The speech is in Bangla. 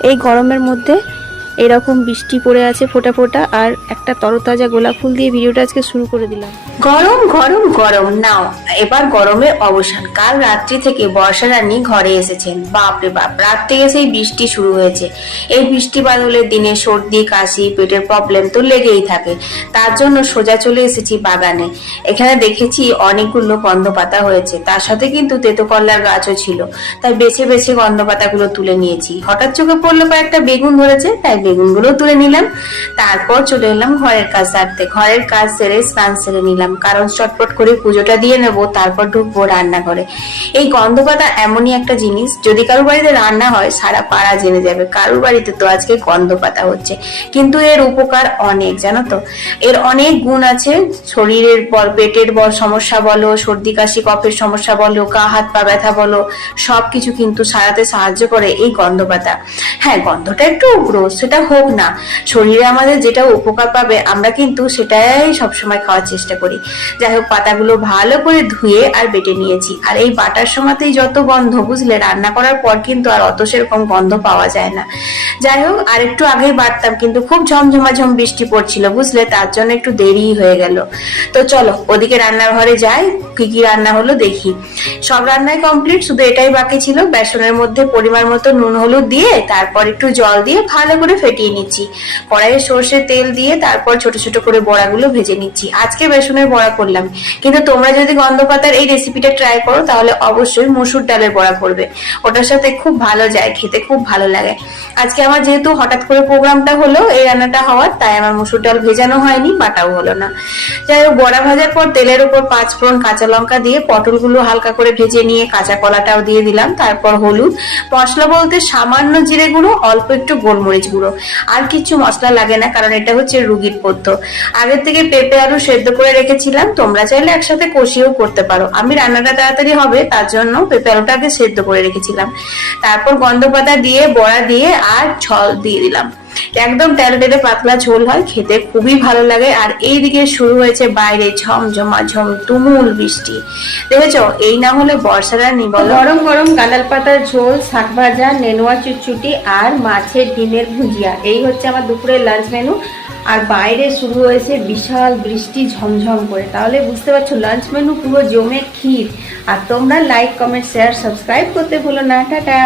এই গরমের মধ্যে এরকম বৃষ্টি পড়ে আছে ফোটা ফোঁটা আর একটা তরতাজা গোলাপ ফুল দিয়ে ভিডিওটা আজকে শুরু করে দিলাম। গরম গরম গরম। নাও, এবার গরমের অবসান। কাল রাত্রি থেকে বর্ষা রানী ঘরে এসেছেন। বাপরে বাপ রাত থেকে সেই বৃষ্টি শুরু হয়েছে। এই বৃষ্টি বাদলের দিনে সর্দি, কাশি, পেটের প্রবলেম তো লেগেই থাকে। তার জন্য সোজা চলে এসেছি বাগানে। এখানে দেখেছি অনেকগুলো গন্ধ পাতা হয়েছে। তার সাথে কিন্তু তেতোকল্লার গাছও ছিল। তাই বেছে বেছে গন্ধ পাতাগুলো তুলে নিয়েছি। হঠাৎ চোখে পড়ল কয়েকটা বেগুন ধরেছে, তাই বেগুনগুলো তুলে নিলাম। তারপর চলে এলাম ঘরের কাজ সারতে। ঘরের কাজ সেরে স্নান সেরে নিলাম। কারণ চটপট করে পুজোটা দিয়ে নেব, তারপর ঢুকবো রান্নাঘরে। এই গন্ধ পাতা এমনই একটা জিনিস, যদি কারোর বাড়িতে রান্না হয়, সারা পাড়া জেনে যাবে। কারোর বাড়িতে তো আজকে গন্ধ পাতা হচ্ছে। কিন্তু এর উপকার অনেক, জানো তো? এর অনেক গুণ আছে। শরীরের বল, পেটের বল সমস্যা বলো, সর্দি, কাশি, কফের সমস্যা বলো, গা, হাত, পা ব্যথা বলো, সবকিছু কিন্তু সারাতে সাহায্য করে এই গন্ধ পাতা হ্যাঁ গন্ধটা একটু উগ্র সেটা হোক না, শরীরে আমাদের যেটা উপকার পাবে, আমরা কিন্তু সেটাই সবসময় খাওয়ার চেষ্টা করি। যাই হোক, পাতাগুলো ভালো করে ধুয়ে আর বেটে নিয়েছি। আর এই বাটার সময়তেই যত গন্ধ, বুঝলে? রান্না করার পর কিন্তু আর অত সেরকম গন্ধ পাওয়া যায় না। যাই হোক, আর একটু আগেই বাড়তাম, কিন্তু খুব ঝমঝমাঝম বৃষ্টি পড়ছিল, বুঝলে? তার জন্য একটু দেরি হয়ে গেল। তো চলো, ওদিকে রান্নাঘরে যাই, কি কি রান্না হলো দেখি। সব রান্নাই কমপ্লিট শুধু এটাই বাকি ছিল। বেসনের মধ্যে পরিমাণ মতো নুন, হলুদ দিয়ে, তারপর একটু জল দিয়ে ভালো করে ফেটিয়ে নিচ্ছি। কড়াইয়ে সর্ষে তেল দিয়ে, তারপর ছোট ছোট করে বড়াগুলো ভেজে নিচ্ছি। আজকে বেসনের বড়া করলাম। কিন্তু তোমরা যদি গন্ধ পাতার এই রেসিপিটা ট্রাই করো, তাহলে অবশ্যই মসুর ডালের বড়া করবে। ওটার সাথে খুব ভালো যায়, খেতে খুব ভালো লাগে। আজকে আমার যেহেতু হঠাৎ করে প্রোগ্রামটা হলো, এই রান্নাটা হওয়ার, তাই আমার মসুর ডাল ভেজানো হয়নি, বাটাও হলো না। যাই হোক বড়া ভাজার পর তেলের উপর পাঁচ ফোড়ন কাঁচা লঙ্কা দিয়ে পটলগুলো হালকা করে ভেজে নিয়ে কাঁচা কলাটাও দিয়ে দিলাম। তারপর হলুদ, মশলা বলতে সামান্য জিরে গুঁড়ো, অল্প একটু গোলমরিচ গুঁড়ো। আর কিছু মশলা লাগে না, কারণ এটা হচ্ছে রুগীর পথ্য আগের থেকে পেঁপে আলু সেদ্ধ করে রেখেছিলাম, তোমরা চাইলে একসাথে কষিয়েও করতে পারো। আমি রান্নাটা তাড়াতাড়ি হবে, তার জন্য পেঁপে আলুটা আগে সেদ্ধ করে রেখেছিলাম। তারপর গন্ধ পাতা দিয়ে, বড়া দিয়ে আর ছল দিয়ে দিলাম। একদম তেলে পাতলা ঝোল হয়, খেতে খুবই ভালো লাগে। আর এইদিকে শুরু হয়েছে বাইরে ঝমঝমা ঝম, তুমুল বৃষ্টি। দেখেছ? এই না হলে বর্ষা রানী বলো গরম গরম গালাল পাতার ঝোল, শাক ভাজা, নেনোয়া চুটচুটি আর মাছের ডিমের ভুজিয়া। এই হচ্ছে আমার দুপুরের লাঞ্চ মেনু আর বাইরে শুরু হয়েছে বিশাল বৃষ্টি ঝমঝম করে। তাহলে বুঝতে পারছ লাঞ্চ মেনু পুরো জমে ক্ষীর। আর তোমরা লাইক কমেন্ট শেয়ার সাবস্ক্রাইব করতে ভুলো না। টাটা।